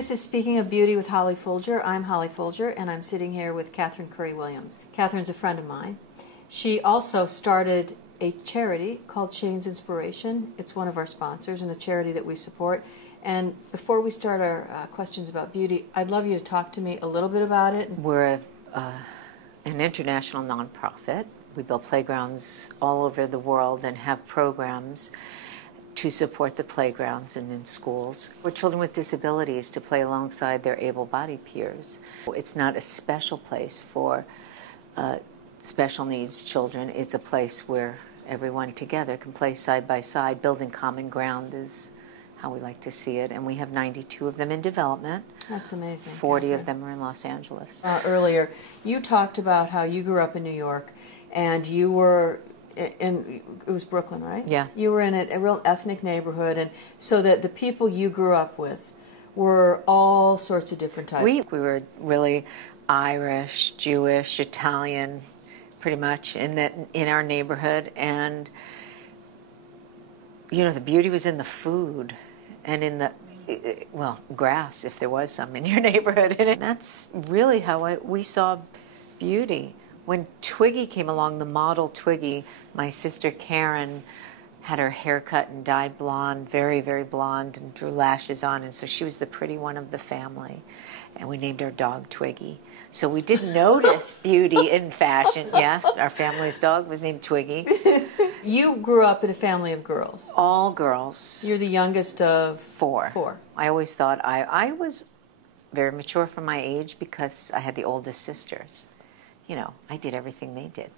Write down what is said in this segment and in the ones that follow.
This is Speaking of Beauty with Holly Fulger. I'm Holly Fulger, and I'm sitting here with Catherine Curry-Williams. Catherine's a friend of mine. She also started a charity called Shane's Inspiration. It's one of our sponsors and a charity that we support. And before we start our questions about beauty, I'd love you to talk to me a little bit about it. We're an international nonprofit. We build playgrounds all over the world and have programs to support the playgrounds and in schools for children with disabilities to play alongside their able-bodied peers. It's not a special place for special needs children. It's a place where everyone together can play side by side. Building common ground is how we like to see it. And we have 92 of them in development. That's amazing. 40 Catherine. of them are in Los Angeles. Earlier, you talked about how you grew up in New York and you were it was Brooklyn, right? Yeah. You were in a real ethnic neighborhood, and so that the people you grew up with were all sorts of different types. We were really Irish, Jewish, Italian, pretty much in our neighborhood, and you know, the beauty was in the food and in the grass, if there was some in your neighborhood, and that's really how we saw beauty. When Twiggy came along, the model Twiggy, my sister Karen had her hair cut and dyed blonde, very, very blonde, and drew lashes on, and so she was the pretty one of the family. And we named our dog Twiggy. So we did notice beauty in fashion. Yes, our family's dog was named Twiggy. You grew up in a family of girls. All girls. You're the youngest of four. I always thought I was very mature for my age because I had the oldest sisters. You know, I did everything they did.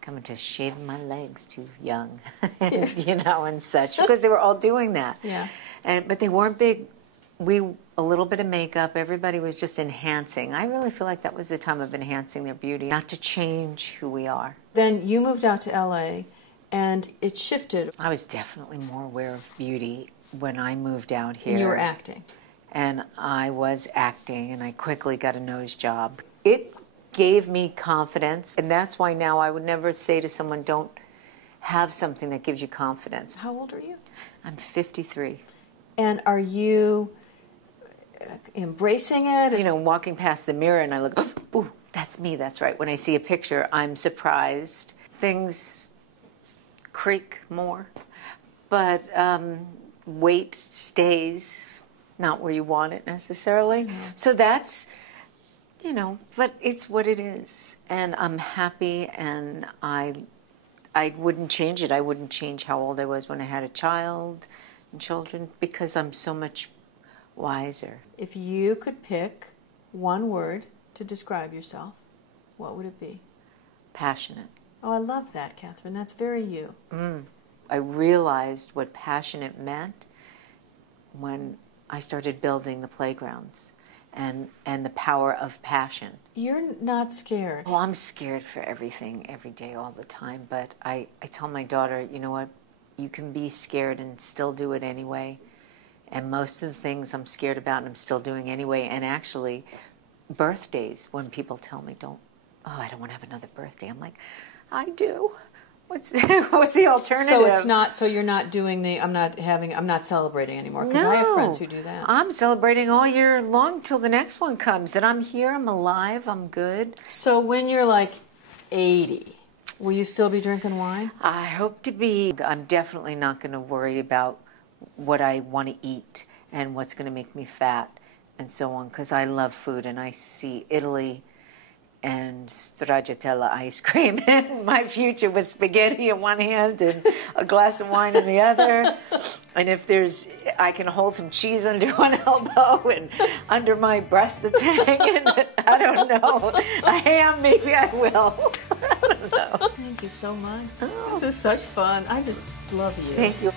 Coming to shaving my legs too young, you know, and such, because they were all doing that. Yeah. But they weren't big. A little bit of makeup. Everybody was just enhancing. I really feel like that was the time of enhancing their beauty, not to change who we are. Then you moved out to L.A., and it shifted. I was definitely more aware of beauty when I moved out here. And you were acting. And I was acting, and I quickly got a nose job. It gave me confidence, and that's why now I would never say to someone, don't have something that gives you confidence. How old are you? I'm 53. And are you embracing it? You know, walking past the mirror and I look, oh, that's me, that's right. When I see a picture, I'm surprised. Things creak more, but weight stays not where you want it necessarily. Mm-hmm. So that's, you know, but it's what it is. And I'm happy, and I wouldn't change it. I wouldn't change how old I was when I had a child and children, because I'm so much wiser. If you could pick one word to describe yourself, what would it be? Passionate. Oh, I love that, Catherine. That's very you. I realized what passionate meant when I started building the playgrounds. And the power of passion. You're not scared. Well, I'm scared for everything, every day, all the time. But I tell my daughter, you know what? You can be scared and still do it anyway. And most of the things I'm scared about, I'm still doing anyway. And actually, birthdays, when people tell me, I don't want to have another birthday. I'm like, I do. What's the alternative? So it's not. So you're not doing I'm not celebrating anymore. Because I have friends who do that. I'm celebrating all year long till the next one comes, and I'm here. I'm alive. I'm good. So when you're like 80, will you still be drinking wine? I hope to be. I'm definitely not going to worry about what I want to eat and what's going to make me fat and so on, because I love food, and I see Italy and stracciatella ice cream in my future with spaghetti in one hand and a glass of wine in the other. And if I can hold some cheese under one elbow and under my breast it's hanging. I don't know. A ham, maybe I will. I don't know. Thank you so much. Oh. This is such fun. I just love you. Thank you.